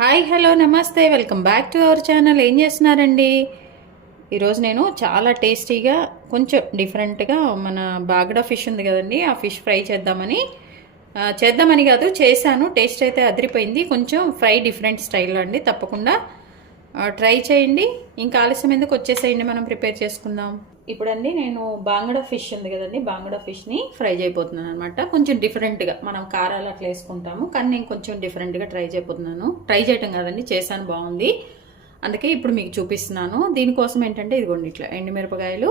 Hi hello నమస్తే welcome back to our channel. ఏం చేస్తున్నారండి? ఈరోజు నేను చాలా టేస్టీగా కొంచెం డిఫరెంట్గా మన బాగడా ఫిష్ ఉంది కదండి, ఆ ఫిష్ ఫ్రై చేద్దామని కాదు చేశాను. టేస్ట్ అయితే అదిరిపోయింది. కొంచెం ఫ్రై డిఫరెంట్ స్టైల్లో అండి. తప్పకుండా ట్రై చేయండి. ఇంకా ఆలస్యం ఎందుకు, వచ్చేసేయండి, మనం ప్రిపేర్ చేసుకుందాం. ఇప్పుడండి నేను బాంగడా ఫిష్ ఉంది కదండి, బాంగడా ఫిష్ని ఫ్రై చేయబోతున్నాను అనమాట. కొంచెం డిఫరెంట్గా, మనం కారాలు అట్లా వేసుకుంటాము, కానీ నేను కొంచెం డిఫరెంట్గా ట్రై చేయటం కాదండి, చేశాను, బాగుంది. అందుకే ఇప్పుడు మీకు చూపిస్తున్నాను. దీనికోసం ఏంటంటే ఇదిగోండి, ఇట్లా ఎండుమిరపకాయలు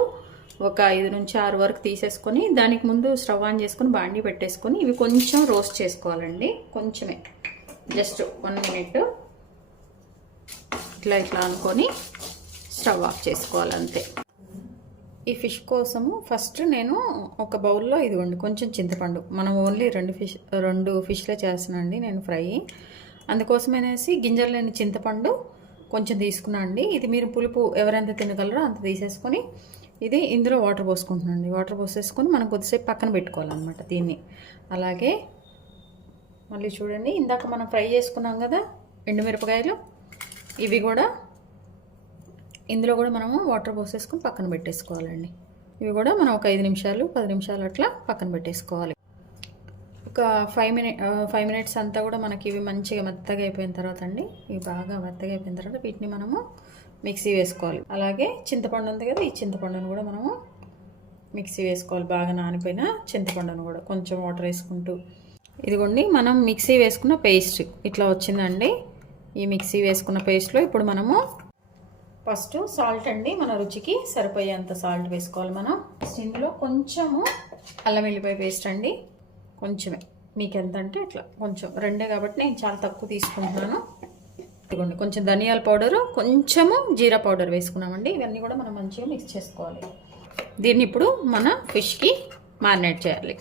ఒక 5 నుంచి 6 వరకు తీసేసుకొని, దానికి ముందు స్టవ్ ఆన్ చేసుకొని బాండీ పెట్టేసుకొని ఇవి కొంచెం రోస్ట్ చేసుకోవాలండి. కొంచెమే, జస్ట్ 1 మినిట్ ఇట్లా అనుకొని స్టవ్ ఆఫ్ చేసుకోవాలి, అంతే. ఈ ఫిష్ కోసము ఫస్ట్ నేను ఒక బౌల్లో ఇదిగోండి కొంచెం చింతపండు, మనం ఓన్లీ 2 ఫిష్లే చేస్తున్నానండి నేను ఫ్రై. అందుకోసం అనేసి గింజలు లేని చింతపండు కొంచెం తీసుకున్నా అండి. ఇది మీరు పులుపు ఎవరెంత తినగలరో అంత తీసేసుకొని ఇది ఇందులో వాటర్ పోసుకుంటున్నాండి. వాటర్ పోసేసుకొని మనం కొద్దిసేపు పక్కన పెట్టుకోవాలన్నమాట దీన్ని. అలాగే మళ్ళీ చూడండి, ఇందాక మనం ఫ్రై చేసుకున్నాం కదా ఎండుమిరపకాయలు, ఇవి కూడా ఇందులో కూడా మనము వాటర్ పోసేసుకొని పక్కన పెట్టేసుకోవాలండి. ఇవి కూడా మనం ఒక 5 నిమిషాలు 10 నిమిషాలు అట్లా పక్కన పెట్టేసుకోవాలి. ఒక 5 మినిట్స్ అంతా కూడా మనకి ఇవి మంచిగా మెత్తగా అయిపోయిన తర్వాత అండి, ఇవి బాగా మెత్తగా అయిపోయిన తర్వాత వీటిని మనము మిక్సీ వేసుకోవాలి. అలాగే చింతపండు ఉంది కదా, ఈ చింతపండును కూడా మనము మిక్సీ వేసుకోవాలి. బాగా నానిపోయిన చింతపండును కూడా కొంచెం వాటర్ వేసుకుంటూ, ఇదిగోండి మనం మిక్సీ వేసుకున్న పేస్ట్ ఇట్లా వచ్చిందండి. ఈ మిక్సీ వేసుకున్న పేస్ట్లో ఇప్పుడు మనము ఫస్ట్ సాల్ట్ అండి, మన రుచికి సరిపోయేంత సాల్ట్ వేసుకోవాలి మనం. ఇందులో కొంచెము అల్లం వెల్లిపాయ పేస్ట్ అండి, కొంచెమే, మీకు ఎంత అంటే ఇట్లా కొంచెం, 2 కాబట్టి నేను చాలా తక్కువ తీసుకుంటున్నాను. ఇదిగోండి కొంచెం ధనియాల పౌడరు, కొంచెము జీరా పౌడర్ వేసుకున్నామండి. ఇవన్నీ కూడా మనం మంచిగా మిక్స్ చేసుకోవాలి. దీన్ని ఇప్పుడు మన ఫిష్కి మ్యారినేట్ చేయాలి.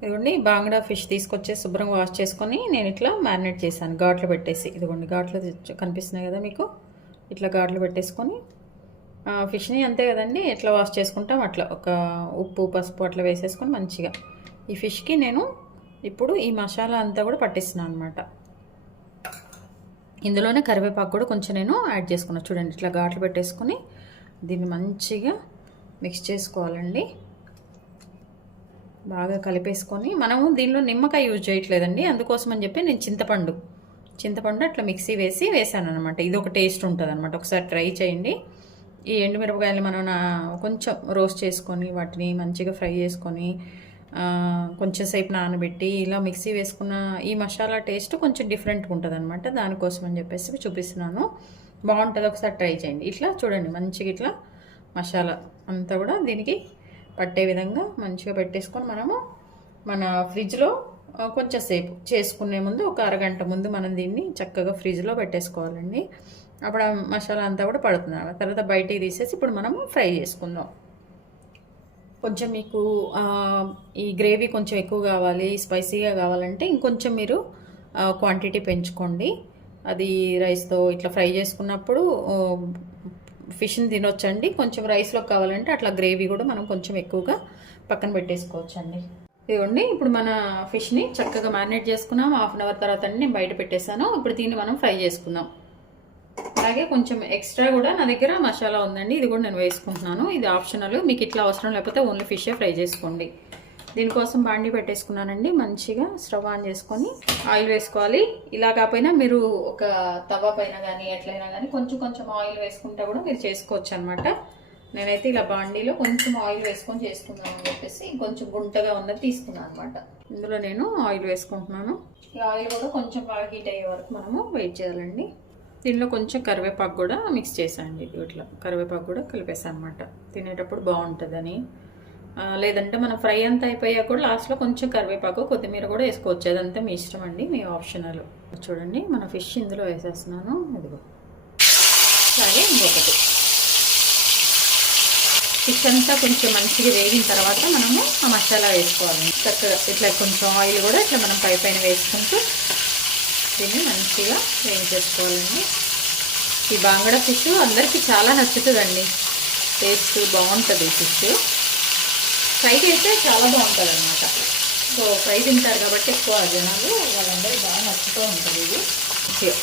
ఇదిగోండి బాంగడా ఫిష్ తీసుకొచ్చి శుభ్రంగా వాష్ చేసుకొని నేను ఇట్లా మ్యారినేట్ చేశాను, ఘాట్లు పెట్టేసి. ఇదిగోండి ఘాట్లు కనిపిస్తున్నాయి కదా మీకు, ఇట్లా ఘాట్లు పెట్టేసుకొని ఫిష్ని అంతే కదండి ఎట్లా వాష్ చేసుకుంటాం అట్లా ఒక ఉప్పు పసుపు అట్లా వేసేసుకొని మంచిగా ఈ ఫిష్కి నేను ఇప్పుడు ఈ మసాలా అంతా కూడా పట్టిస్తున్నాను అనమాట. ఇందులోనే కరివేపాకు కూడా కొంచెం నేను యాడ్ చేసుకున్నాను. చూడండి ఇట్లా ఘాట్లు పెట్టేసుకొని దీన్ని మంచిగా మిక్స్ చేసుకోవాలండి. బాగా కలిపేసుకొని, మనము దీనిలో నిమ్మకాయ యూజ్ చేయట్లేదండి, అందుకోసం అని చెప్పి నేను చింతపండు అట్లా మిక్సీ వేసాను అనమాట. ఇది ఒక టేస్ట్ ఉంటుంది అనమాట. ఒకసారి ట్రై చేయండి. ఈ ఎండుమిరపకాయలు మనం కొంచెం రోస్ట్ చేసుకొని వాటిని మంచిగా ఫ్రై చేసుకొని కొంచెం సేపు నానబెట్టి ఇలా మిక్సీ వేసుకున్న ఈ మసాలా టేస్ట్ కొంచెం డిఫరెంట్గా ఉంటుంది అనమాట. దానికోసం అని చెప్పేసి చూపిస్తున్నాను, బాగుంటుంది, ఒకసారి ట్రై చేయండి. ఇట్లా చూడండి మంచిగా ఇట్లా మసాలా అంతా కూడా దీనికి పట్టే విధంగా మంచిగా పెట్టేసుకొని మనము మన ఫ్రిడ్జ్లో కొంచెం సేపు చేసుకునే ముందు ఒక అరగంట ముందు మనం దీన్ని చక్కగా ఫ్రిడ్జ్లో పెట్టేసుకోవాలండి. అప్పుడు ఆ మసాలా అంతా కూడా పడుతుంది. తర్వాత బయటికి తీసేసి ఇప్పుడు మనము ఫ్రై చేసుకుందాం. కొంచెం మీకు ఈ గ్రేవీ కొంచెం ఎక్కువ కావాలి, స్పైసీగా కావాలంటే ఇంకొంచెం మీరు క్వాంటిటీ పెంచుకోండి. అది రైస్తో ఇట్లా ఫ్రై చేసుకున్నప్పుడు ఫిష్ని తినొచ్చండి. కొంచెం రైస్లో కావాలంటే అట్లా గ్రేవీ కూడా మనం కొంచెం ఎక్కువగా పక్కన పెట్టేసుకోవచ్చండి. ఇదిగోండి ఇప్పుడు మన ఫిష్ని చక్కగా మ్యారినేట్ చేసుకున్నాం. 1/2 అవర్ తర్వాత నేను బయట పెట్టేశాను. ఇప్పుడు దీన్ని మనం ఫ్రై చేసుకుందాం. అలాగే కొంచెం ఎక్స్ట్రా కూడా నా దగ్గర మసాలా ఉందండి, ఇది కూడా నేను వేసుకుంటున్నాను. ఇది ఆప్షనల్, మీకు ఇట్లా అవసరం లేకపోతే ఓన్లీ ఫిషే ఫ్రై చేసుకోండి. దీనికోసం బాండీ పెట్టేసుకున్నానండి. మంచిగా స్టవ్ ఆన్ చేసుకొని ఆయిల్ వేసుకోవాలి. ఇలా కాకపోయినా మీరు ఒక తవా పైన కానీ ఎట్లయినా కానీ కొంచెం ఆయిల్ వేసుకుంటే కూడా మీరు చేసుకోవచ్చు అనమాట. నేనైతే ఇలా బాండీలో కొంచెం ఆయిల్ వేసుకొని చేసుకుందాం అని చెప్పేసి కొంచెం గుంటగా ఉన్నది తీసుకున్నాను అనమాట. ఇందులో నేను ఆయిల్ వేసుకుంటున్నాను. ఈ ఆయిల్ కూడా కొంచెం బాగా హీట్ అయ్యే వరకు మనము వెయిట్ చేయాలండి. దీనిలో కొంచెం కరివేపాకు కూడా మిక్స్ చేసానండి. ఇట్లా కరివేపాకు కూడా కలిపేసాను అనమాట, తినేటప్పుడు బాగుంటుందని. లేదంటే మన ఫ్రై అంతా అయిపోయాక కూడా లాస్ట్లో కొంచెం కరివేపాకు కొత్తిమీర కూడా వేసుకోవచ్చు, అదంతా మీ ఇష్టం అండి, మీ ఆప్షనల్. చూడండి మన ఫిష్ ఇందులో వేసేస్తున్నాను. ఇదిగో అలాగే ఇంకొకటి ఫిష్ అంతా కొంచెం మంచిగా వేగిన తర్వాత మనము ఆ మసాలా వేసుకోవాలి. చక్కగా ఇట్లా కొంచెం ఆయిల్ కూడా ఇట్లా మనం పైన వేసుకుంటూ దీన్ని మంచిగా వేయించేసుకోవాలండి. ఈ బాంగడా ఫిష్ అందరికీ చాలా నచ్చుతుందండి, టేస్ట్ బాగుంటుంది. ఫిష్ ఫ్రై చేస్తే చాలా బాగుంటుంది అన్నమాట. సో ఫ్రై తింటారు కాబట్టి ఎక్కువ జనాలు, వాళ్ళందరూ బాగా నచ్చుతూ ఉంటుంది ఇది.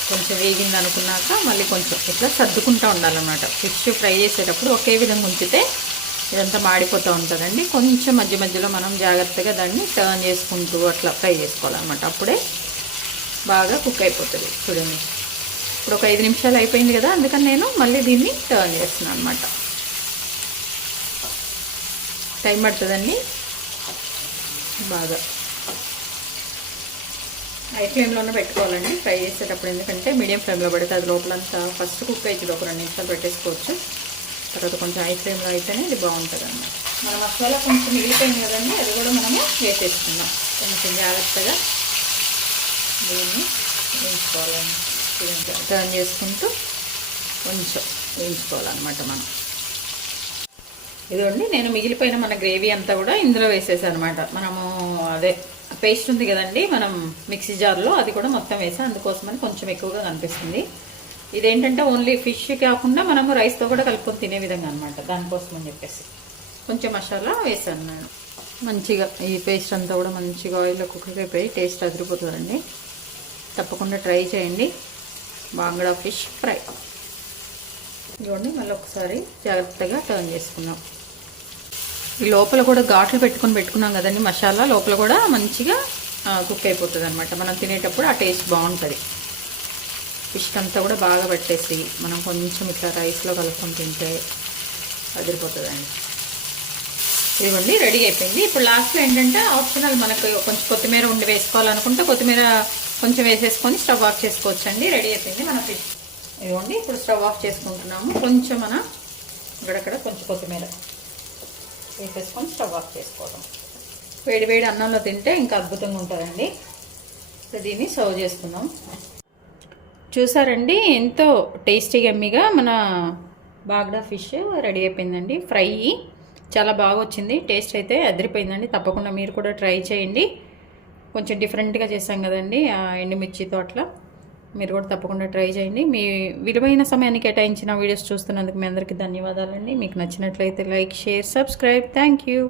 కొంచెం వేగింది అనుకున్నాక మళ్ళీ కొంచెం ఇట్లా సర్దుకుంటూ ఉండాలన్నమాట. ఫిష్ ఫ్రై చేసేటప్పుడు ఒకే విధంగా ఉంచితే ఇదంతా మాడిపోతూ ఉంటుందండి. కొంచెం మధ్య మధ్యలో మనం జాగ్రత్తగా దాన్ని టర్న్ చేసుకుంటూ అట్లా ఫ్రై చేసుకోవాలన్నమాట. అప్పుడే బాగా కుక్ అయిపోతుంది. చూడండి, ఇప్పుడు ఒక 5 నిమిషాలు అయిపోయింది కదా, అందుకని నేను మళ్ళీ దీన్ని టర్న్ చేస్తున్నాను అనమాట. టైం పడుతుందండి బాగా. హై ఫ్లేమ్లోనే పెట్టుకోవాలండి ఫ్రై చేసేటప్పుడు, ఎందుకంటే మీడియం ఫ్లేమ్లో పెడితే అది లోపలంతా ఫస్ట్ కుక్ అవుతుంది. ఒక 2 నిమిషాలు పెట్టేసుకోవచ్చు. తర్వాత కొంచెం హై ఫ్లేమ్లో అయితేనే ఇది బాగుంటుంది అన్నమాట. మన మసాలా కొంచెం మిగిలిపోయింది కదండి, అది కూడా మనము వేసేసుకుందాం. కొంచెం జాగ్రత్తగా దీన్ని వేయించుకోవాలండి. టర్న్ చేసుకుంటూ కొంచెం వేయించుకోవాలన్నమాట మనం. ఇదిగోండి, నేను మిగిలిపోయిన మన గ్రేవీ అంతా కూడా ఇందులో వేసేసాను అనమాట. మనము అదే పేస్ట్ ఉంది కదండి మనం మిక్సీ జార్లో, అది కూడా మొత్తం వేసాను. అందుకోసమని కొంచెం ఎక్కువగా కనిపిస్తుంది. ఇదేంటంటే ఓన్లీ ఫిష్ కాకుండా మనము రైస్తో కూడా కలుపుకొని తినే విధంగా అనమాట. దానికోసం అని చెప్పేసి కొంచెం మసాలా వేసాను నేను. మంచిగా ఈ పేస్ట్ అంతా కూడా మంచిగా ఆయిల్లో కుక్ అయిపోయి టేస్ట్ అదిరిపోతుందండి. తప్పకుండా ట్రై చేయండి బాంగ్డా ఫిష్ ఫ్రై. ఇదిగోండి, మళ్ళీ ఒకసారి జాగ్రత్తగా టర్న్ చేసుకుందాం. ఈ లోపల కూడా ఘాట్లు పెట్టుకున్నాం కదండి మసాలా, లోపల కూడా మంచిగా కుక్ అయిపోతుంది అనమాట. మనం తినేటప్పుడు ఆ టేస్ట్ బాగుంటుంది. ఫిష్ అంతా కూడా బాగా పట్టేసి మనం కొంచెం ఇట్లా రైస్లో కలుపుకొని తింటే అదిరిపోతుందండి. ఇదిగోండి, రెడీ అయిపోయింది. ఇప్పుడు లాస్ట్లో ఏంటంటే ఆప్షనల్, మనకు కొంచెం కొత్తిమీర ఉండి వేసుకోవాలనుకుంటే కొత్తిమీర కొంచెం వేసేసుకొని స్టవ్ ఆఫ్ చేసుకోవచ్చు అండి. రెడీ అయిపోయింది మన ఫిష్. ఇదిగోండి, ఇప్పుడు స్టవ్ ఆఫ్ చేసుకుంటున్నాము. కొంచెం మన ఇక్కడక్కడ కొంచెం కొత్తిమీర వేసేసుకొని స్టవ్ ఆఫ్ చేసుకోవడం. వేడి వేడి అన్నంలో తింటే ఇంకా అద్భుతంగా ఉంటుందండి. దీన్ని సర్వ్ చేసుకుందాం. చూసారండి, ఎంతో టేస్టీగా ఎమ్మిగా మన బాగ్డా ఫిష్ రెడీ అయిపోయిందండి. ఫ్రై చాలా బాగా వచ్చింది. టేస్ట్ అయితే అదిరిపోయిందండి. తప్పకుండా మీరు కూడా ట్రై చేయండి. కొంచెం డిఫరెంట్గా చేసాం కదండి ఎండుమిర్చితో, అట్లా మీరు కూడా తప్పకుండా ట్రై చేయండి. మీ విలువైన సమయాన్ని కేటాయించిన వీడియోస్ చూస్తున్నందుకు మీ అందరికీ ధన్యవాదాలండి. మీకు నచ్చినట్లయితే like, share, subscribe. Thank you.